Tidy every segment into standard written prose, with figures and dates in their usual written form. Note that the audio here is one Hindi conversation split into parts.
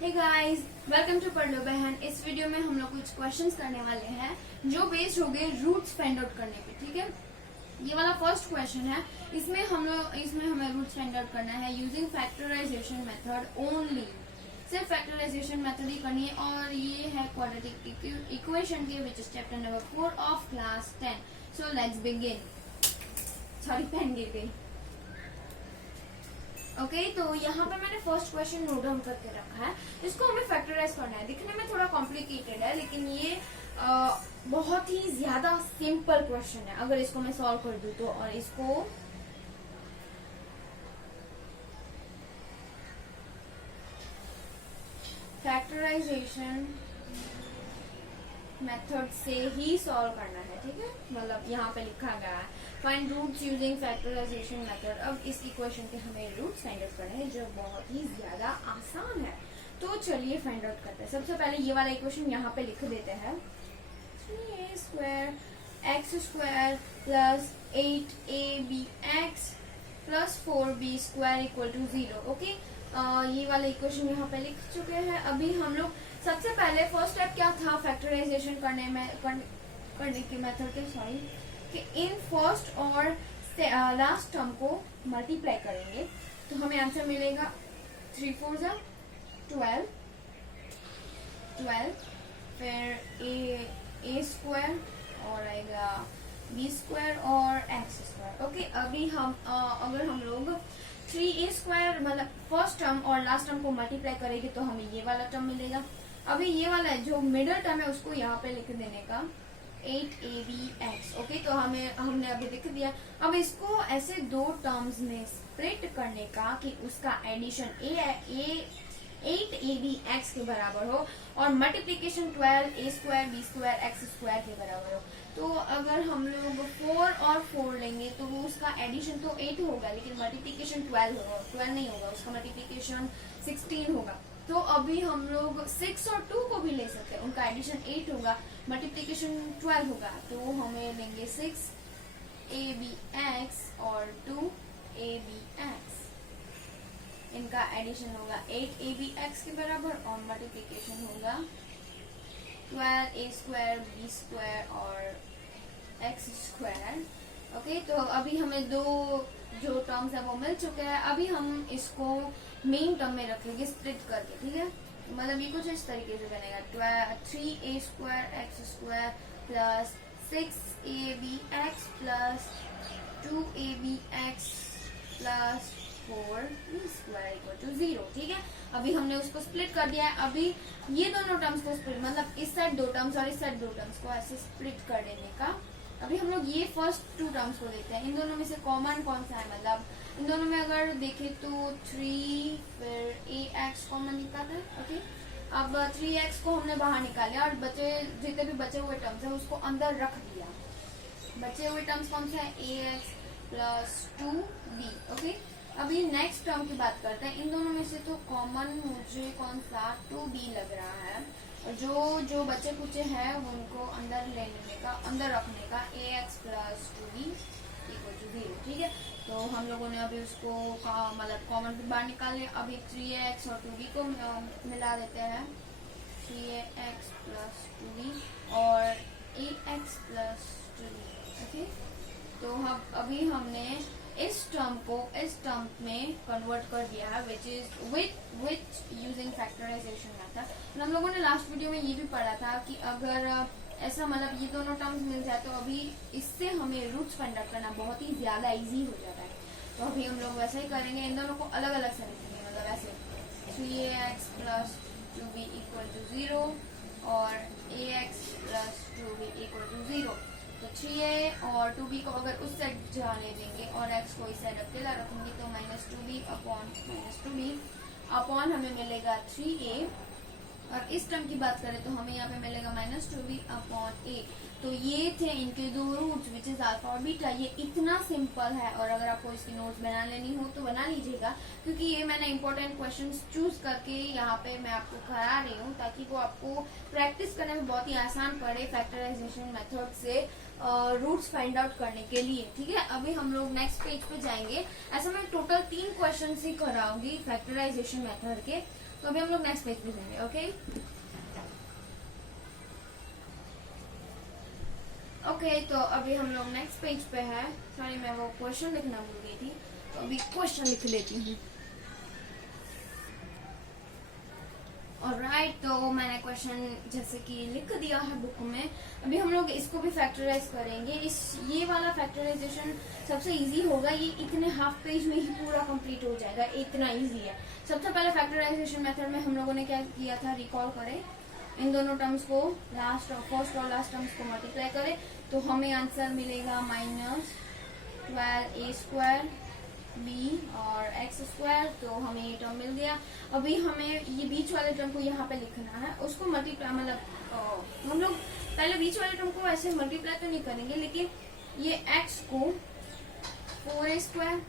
हे गाइस, वेलकम टू पढ़ लो बहन। इस वीडियो में हम लोग कुछ क्वेश्चंस करने वाले हैं जो बेस्ड हो गए रूट्स फाइंड आउट करने पे। ठीक है, ये वाला फर्स्ट क्वेश्चन है। इसमें हमें रूट्स फाइंड आउट करना है यूजिंग फैक्टराइजेशन मेथड ओनली। सिर्फ फैक्टराइजेशन मेथड ही करनी है और ये है क्वाड्रेटिक इक्वेशन के which is chapter number 4 of class 10। So let's begin. Sorry, pen गिर गई। ओके, तो यहाँ पे मैंने फर्स्ट क्वेश्चन नोट डाउन करके रखा है। इसको हमें फैक्टराइज करना है। दिखने में थोड़ा कॉम्प्लिकेटेड है लेकिन ये बहुत ही ज्यादा सिंपल क्वेश्चन है अगर इसको मैं सॉल्व कर दूं तो। और इसको फैक्टराइजेशन मेथड से ही सॉल्व करना है। ठीक है, मतलब यहाँ पे लिखा गया है find roots using factorization method. अब इस इक्वेशन के हमें रूट्स फाइंड आउट करने हैं जो बहुत ही ज्यादा आसान है। तो चलिए फाइंड आउट करते हैं। सबसे पहले ये वाला इक्वेशन यहाँ पे लिख देते हैं। 3a square x square plus 8abx plus 4b square equal to 0। Okay, ये वाला इक्वेशन यहाँ पे लिख चुके हैं। अभी हम लोग सबसे पहले फर्स्ट स्टेप क्या था फैक्टराइजेशन करने की मेथड के, सॉरी, कि इन फर्स्ट और लास्ट टर्म को मल्टीप्लाई करेंगे तो हमें आंसर मिलेगा 3 4 12, फिर ए स्क्वायर और आएगा बी स्क्वायर और एक्स स्क्वायर। ओके, अभी हम अगर हम लोग 3a स्क्वायर मतलब फर्स्ट टर्म और लास्ट टर्म को मल्टीप्लाई करेंगे तो हमें ये वाला टर्म मिलेगा। अभी ये वाला जो मिडिल टर्म है उसको यहाँ पे लिख देने का 8abx। ओके, तो हमने अभी लिख दिया। अब इसको ऐसे दो टर्म्स में स्प्लिट करने का कि उसका एडिशन 8abx के बराबर हो और multiplication 12a square b square x square के बराबर हो। तो अगर हम लोग 4 और 4 लेंगे तो वो उसका एडिशन तो 8 होगा लेकिन मल्टीप्लीकेशन 12 नहीं होगा, उसका मल्टीप्लीकेशन 16 होगा। तो अभी हम लोग 6 और 2 को भी ले सकते हैं, उनका एडिशन 8 होगा, मल्टीप्लीकेशन 12 होगा। तो हमें लेंगे 6abx और 2abx, इनका एडिशन होगा 8abx के बराबर और मल्टीप्लीकेशन होगा 12a स्क्वायर b स्क्वायर और x स्क्वायर। ओके, तो अभी हमें दो जो टर्म्स है वो मिल चुके हैं। अभी हम इसको मेन टर्म में रखेंगे स्प्लिट करके। ठीक है, मतलब ये कुछ इस तरीके से बनेगा 3a square x square plus 6abx plus 2abx plus 4b square equal to 0। ठीक है, अभी हमने उसको स्प्लिट कर दिया है। अभी ये दोनों टर्म्स को स्प्लिट मतलब इस साइड दो टर्म्स और इस साइड दो टर्म्स को ऐसे स्प्लिट कर देने का। अभी हम लोग ये फर्स्ट 2 टर्म्स को देखते हैं। इन दोनों में से कॉमन कौन सा है, मतलब इन दोनों में अगर देखें तो 3 फिर ax कॉमन निकालते हैं। ओके, अब 3x को हमने बाहर निकाला और जितने भी बचे हुए टर्म्स है उसको अंदर रख दिया। बचे हुए टर्म्स कौन से है, ax प्लस 2b। ओके, अभी नेक्स्ट टर्म की बात करते हैं। इन दोनों में से तो कॉमन मुझे कौन सा 2b लग रहा है और जो बचे कुचे हैं उनको अंदर अंदर रखने का ax plus 2b equal to 0। ठीक है, तो हम लोगों ने अभी उसको मतलब कॉमन भी बाहर निकाल लिया। अभी 3ax और 2b को मिला देते हैं, 3ax प्लस 2b और ax प्लस 2b। ओके, तो अभी हमने इस टर्म को इस टर्म में कन्वर्ट कर दिया है which is which using factorization method. हम लोगों ने लास्ट वीडियो में ये भी पढ़ा था कि अगर ऐसा मतलब ये दोनों टर्म्स मिल जाए तो अभी इससे हमें रूट्स फाइंड आउट करना बहुत ही ज्यादा इजी हो जाता है। तो अभी हम लोग वैसा ही करेंगे, इन दोनों को अलग अलग से लिखेंगे, मतलब ऐसे 3ax plus 2b equal to 0 और ax plus 2b equal to 0। तो 3a और 2b को अगर उस साइड जाने देंगे और x को इस साइड अकेला रखेंगे तो -2b अपॉन -2b अपॉन हमें मिलेगा 3a। और इस टर्म की बात करें तो हमें यहाँ पे मिलेगा -2b अपॉन a। तो ये थे इनके दो रूट्स विच इज अल्फा और बीटा। ये इतना सिंपल है और अगर आपको इसकी नोट्स बना लेनी हो तो बना लीजिएगा क्योंकि ये मैंने इंपॉर्टेंट क्वेश्चंस चूज करके यहाँ पे मैं आपको करा रही हूँ ताकि वो आपको प्रैक्टिस करने में बहुत ही आसान पड़े फैक्टराइजेशन मेथड से। रूट्स फाइंड आउट करने के लिए। ठीक है, अभी हम लोग नेक्स्ट पेज पे जाएंगे। ऐसा मैं टोटल 3 क्वेश्चन ही कराऊंगी फैक्टराइजेशन मेथड के। तो अभी हम लोग नेक्स्ट पेज पे जाएंगे। ओके, तो अभी हम लोग नेक्स्ट पेज पे है। सॉरी, मैं वो क्वेश्चन लिखना भूल गई थी, तो अभी क्वेश्चन लिख लेती हूँ। ऑलराइट, तो मैंने क्वेश्चन जैसे कि लिख दिया है बुक में। अभी हम लोग इसको भी फैक्टराइज करेंगे। ये वाला फैक्टराइजेशन सबसे इजी होगा, ये इतने हाफ पेज में ही पूरा कंप्लीट हो जाएगा, इतना इजी है। सबसे पहले फैक्टराइजेशन मेथड में हम लोगों ने क्या किया था, रिकॉल करें। इन दोनों टर्म्स को फर्स्ट और लास्ट टर्म्स को मल्टीप्लाई करें तो हमें आंसर मिलेगा -12a² b और x²। तो हमें ये टर्म मिल गया। अभी हमें ये बीच वाले टर्म को यहाँ पे लिखना है, उसको मल्टीप्लाई, मतलब हम लोग पहले बीच वाले टर्म को ऐसे मल्टीप्लाई तो नहीं करेंगे, लेकिन ये x को 4a²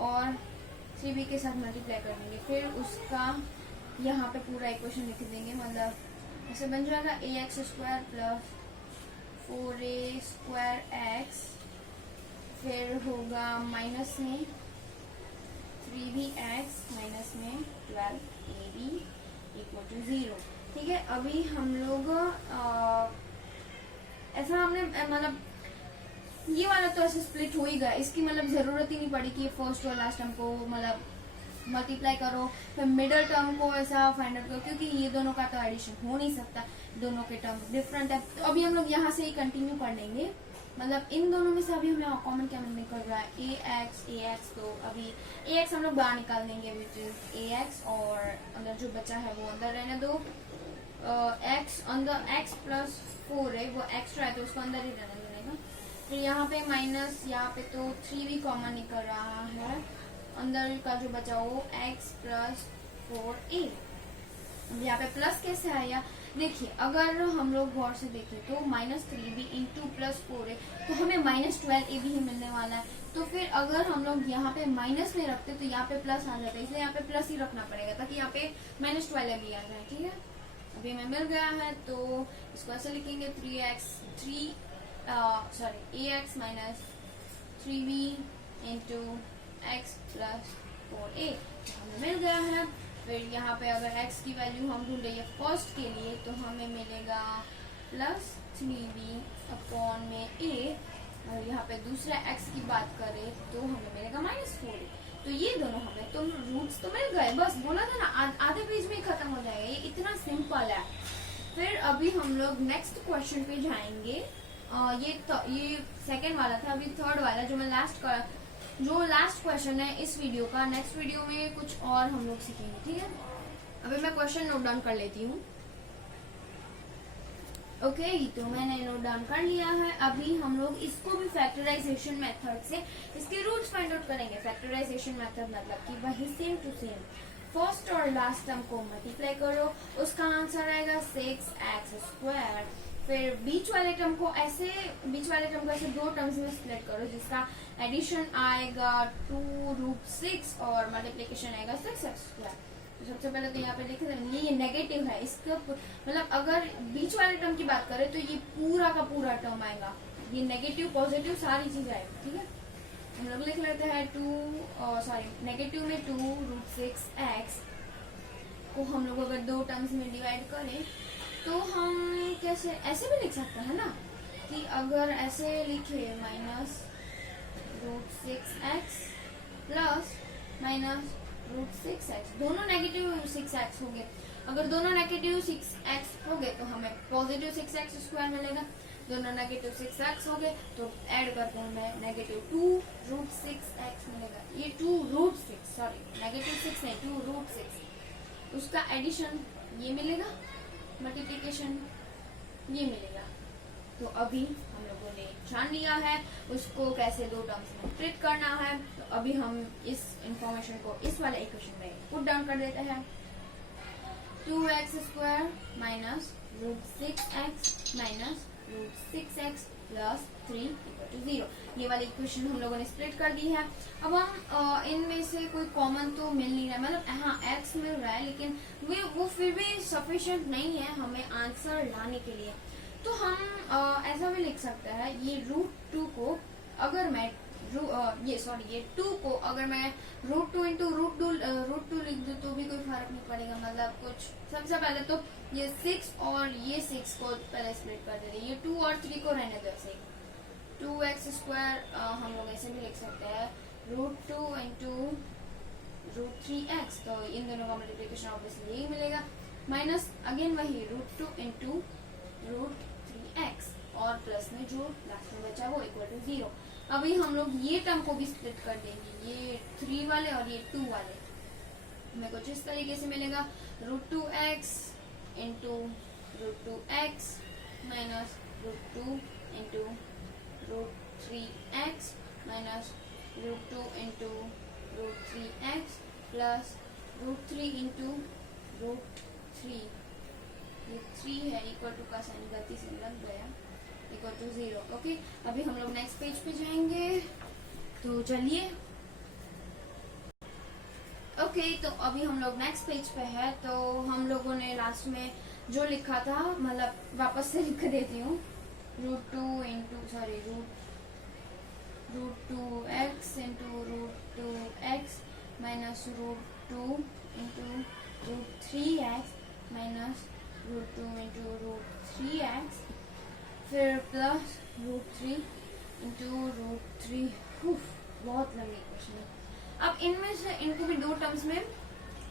और 3b के साथ मल्टीप्लाई कर देंगे। फिर उसका यहाँ पे पूरा इक्वेशन लिख देंगे, मतलब ऐसे बन जाएगा ax² प्लस 4a²x, फिर होगा माइनस में 3bx माइनस में 12ab = 0। ठीक है, अभी हम लोग ऐसा हमने मतलब ये वाला तो ऐसे स्प्लिट हो ही गया, इसकी मतलब जरूरत ही नहीं पड़ी कि फर्स्ट और लास्ट टर्म को मतलब मल्टीप्लाई करो फिर मिडल टर्म को ऐसा फाइंड आउट करो, क्योंकि ये दोनों का तो एडिशन हो नहीं सकता, दोनों के टर्म डिफरेंट है। तो अभी हम लोग यहाँ से ही कंटिन्यू कर लेंगे, मतलब इन दोनों में से अभी हमें कॉमन क्या निकल रहा है, ax। तो अभी ax हम लोग बाहर निकाल देंगे, विच इज ax, और अंदर जो बचा है वो अंदर रहने दो। x अंदर x प्लस 4 है, वो एक्स्ट्रा है तो उसको अंदर ही रहने देगा। फिर यहाँ पे माइनस, यहाँ पे तो 3 भी कॉमन निकल रहा है, अंदर का जो बचा वो x प्लस 4a। यहाँ पे प्लस कैसे आया, देखिए अगर हम लोग गौर से देखें तो -3b इंटू प्लस 4a, तो हमें -12a भी ही मिलने वाला है। तो फिर अगर हम लोग यहाँ पे माइनस में रखते तो यहाँ पे प्लस आ जाता है, इसलिए यहाँ पे प्लस ही रखना पड़ेगा ताकि यहाँ पे -12a भी आ जाए। ठीक है, अभी हमें मिल गया है तो इसको ऐसे लिखेंगे ax minus 3b into x plus 4a, हमें मिल गया है। फिर यहाँ पे अगर x की वैल्यू हम ढूंढ रहे हैं फर्स्ट के लिए तो हमें मिलेगा प्लस 3b अपॉन में a, और यहाँ पे दूसरा x की बात करें तो हमें मिलेगा -4a। तो ये दोनों हमें तो रूट्स तो मिल गए, बस बोला था ना आधे पेज में ही खत्म हो जाएगा, ये इतना सिंपल है। फिर अभी हम लोग नेक्स्ट क्वेश्चन पे जाएंगे। ये सेकेंड वाला था, अभी थर्ड वाला जो लास्ट क्वेश्चन है इस वीडियो का। नेक्स्ट वीडियो में कुछ और हम लोग सीखेंगे। ठीक है, अभी मैं क्वेश्चन नोट डाउन कर लेती हूँ। ओके, तो मैंने नोट डाउन कर लिया है। अभी हम लोग इसको भी फैक्टराइजेशन मेथड से इसके रूट्स फाइंड आउट करेंगे। फैक्टराइजेशन मेथड मतलब कि वही सेम टू सेम फर्स्ट और लास्ट टर्म को मल्टीप्लाई करो, उसका आंसर आएगा 6x²। फिर बीच वाले टर्म को ऐसे दो टर्म्स में स्प्लिट करो, जिसका एडिशन आएगा 2√6 और मल्टीप्लिकेशन आएगा 6x²। तो सबसे पहले तो यहाँ पे लिख देंगे ये नेगेटिव है, इसका मतलब अगर बीच वाले टर्म की बात करें तो ये पूरा का पूरा टर्म आएगा, ये नेगेटिव पॉजिटिव सारी चीज आएगी। ठीक है, हम लोग लिख लेते हैं नेगेटिव में 2√6x को हम लोग अगर दो टर्म्स में डिवाइड करें तो हम कैसे ऐसे भी लिख सकते हैं ना, कि अगर ऐसे लिखे -√6x प्लस -√6x, दोनों नेगेटिव 6x हो गए। अगर दोनों नेगेटिव 6x हो गए तो हमें पॉजिटिव 6x² मिलेगा। दोनों नेगेटिव 6x हो गए तो ऐड करके हमें नेगेटिव 2√6x मिलेगा। ये 2√6 नेगेटिव 6 नहीं 2√6, उसका एडिशन ये मिलेगा, मल्टीप्लिकेशन ये मिलेगा। तो अभी हम लोगों ने जान लिया है उसको कैसे दो टर्म्स में स्प्लिट करना है। तो अभी हम इस इंफॉर्मेशन को इस वाले इक्वेशन में पुट डाउन कर देते हैं। 2x² minus √6x minus √6x plus 3 = 0। ये वाली इक्वेशन हम लोगों ने स्प्लिट कर दी है। अब हम इनमें से कोई कॉमन तो मिल नहीं रहा, मतलब हाँ x मिल रहा है, लेकिन वो फिर भी सफिशिएंट नहीं है हमें आंसर लाने के लिए। तो हम ऐसा भी लिख सकते हैं, ये √2 को अगर मैं ये 2 को अगर मैं √2 इंटू √2 लिख दूं तो भी कोई फर्क नहीं पड़ेगा। मतलब कुछ सबसे पहले तो ये 6 और ये 6 को पहले स्प्लिट कर देते, ये 2 और 3 को रहने दो ऐसे ही। 2x² हम लोग ऐसे भी लिख सकते हैं √2 इंटू √3x, तो इन दोनों का मल्टीप्लिकेशन ऑब्वियसली यही मिलेगा, माइनस अगेन वही √2 इंटू √3x और प्लस में जो लास्ट में बचा वो इक्वल टू 0। अभी हम लोग ये टर्म को भी स्प्लिट कर देंगे, ये 3 वाले और ये 2 वाले हमें कुछ इस तरीके से मिलेगा √2x into √2x minus √2 into √3x minus √2 into √3x plus √3 into √3, ये 3 है इक्वल टू का साइन गलती से लग गया, इक्वल टू 0। ओके, अभी हम लोग नेक्स्ट पेज पे जाएंगे, तो चलिए। ओके, तो अभी हम लोग नेक्स्ट पेज पे है। तो हम लोगों ने लास्ट में जो लिखा था, मतलब वापस से लिख देती हूँ, √2x into √2x minus √2 into √3x minus √2 into √3x फिर प्लस √3 इंटू √3। बहुत लंबी इक्वेशन है। अब इनमें से इनको भी दो टर्म्स में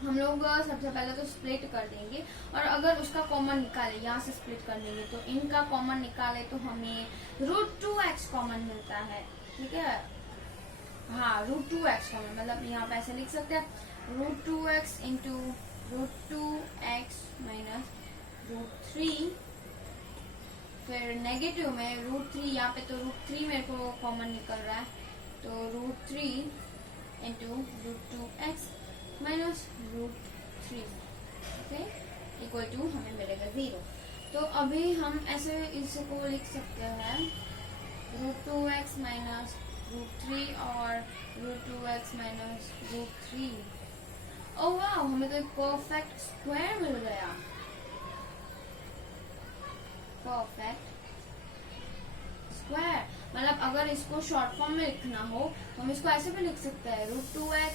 हम लोग सबसे पहले तो स्प्लिट कर देंगे, और अगर उसका कॉमन निकाले, यहाँ से स्प्लिट कर देंगे तो इनका कॉमन निकाले तो हमें √2x कॉमन मिलता है। ठीक है, हाँ √2x कॉमन, मतलब यहाँ पे ऐसे लिख सकते हैं √2x इंटू √2x माइनस √3, फिर नेगेटिव में √3, यहाँ पे तो √3 मेरे को कॉमन निकल रहा है, तो √3 into √2x minus √3, okay, equal to हमें मिलेगा 0। तो अभी हम ऐसे इसको लिख सकते हैं √2x माइनस √3 और √2x माइनस √3। ओह वाह, हमें तो एक परफेक्ट स्क्वायर मिल गया, परफेक्ट स्क्वायर। मतलब अगर इसको शॉर्ट फॉर्म में लिखना हो तो हम इसको ऐसे भी लिख सकते हैं √2x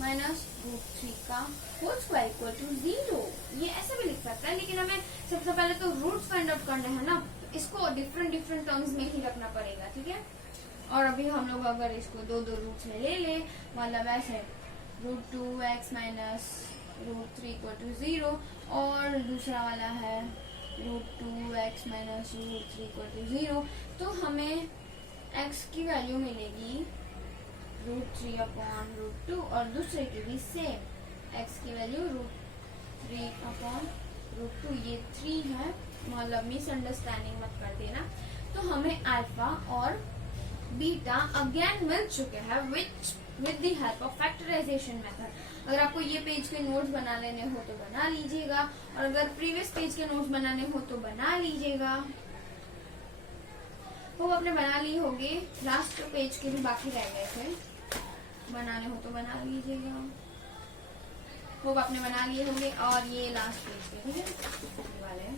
माइनस √3 का होल स्क्वायर इक्वल टू 0। ये ऐसे भी लिख सकता है, लेकिन हमें सबसे पहले तो रूट्स फाइंड आउट करना है ना, इसको डिफरेंट टर्म्स में ही रखना पड़ेगा। ठीक है, और अभी हम लोग अगर इसको दो रूट्स में ले ले, मतलब ऐसे √2x माइनस √3 इक्वल टू 0, और दूसरा वाला है √2x माइनस √3 इक्वल टू 0, तो हमें x की वैल्यू मिलेगी √3 अपॉन √2, और दूसरे की भी सेम, x की वैल्यू √3 अपॉन √2, ये 3 है, मतलब मिसअंडरस्टैंडिंग मत कर देना। तो हमें अल्फा और बीटा अगेन मिल चुके हैं with the help of factorization method. अगर आपको ये पेज के नोट्स बना लेने हो तो बना लीजिएगा, और अगर प्रीवियस पेज के नोट्स बनाने हो तो बना लीजिएगा। वो आपने बना ली होगी, लास्ट पेज के भी बाकी रह गए थे, बनाने हो तो बना लीजिएगा। वो आपने बना लिए होंगे, और ये लास्ट पेज के, ठीक है, वाले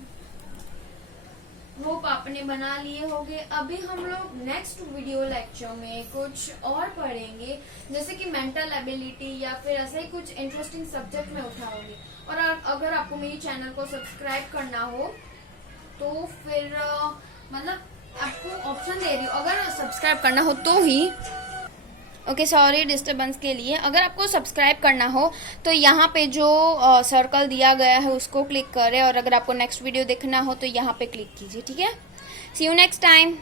होप आपने बना लिए होंगे। अभी हम लोग नेक्स्ट वीडियो लेक्चर में कुछ और पढ़ेंगे, जैसे कि मेंटल एबिलिटी या फिर ऐसा ही कुछ इंटरेस्टिंग सब्जेक्ट में उठाऊंगी। और अगर आपको मेरी चैनल को सब्सक्राइब करना हो तो फिर मतलब आपको ऑप्शन दे रही हूँ, अगर सब्सक्राइब करना हो तो ही, ओके सॉरी डिस्टर्बेंस के लिए, अगर आपको सब्सक्राइब करना हो तो यहाँ पे जो सर्कल दिया गया है उसको क्लिक करें, और अगर आपको नेक्स्ट वीडियो देखना हो तो यहाँ पे क्लिक कीजिए। ठीक है, सी यू नेक्स्ट टाइम।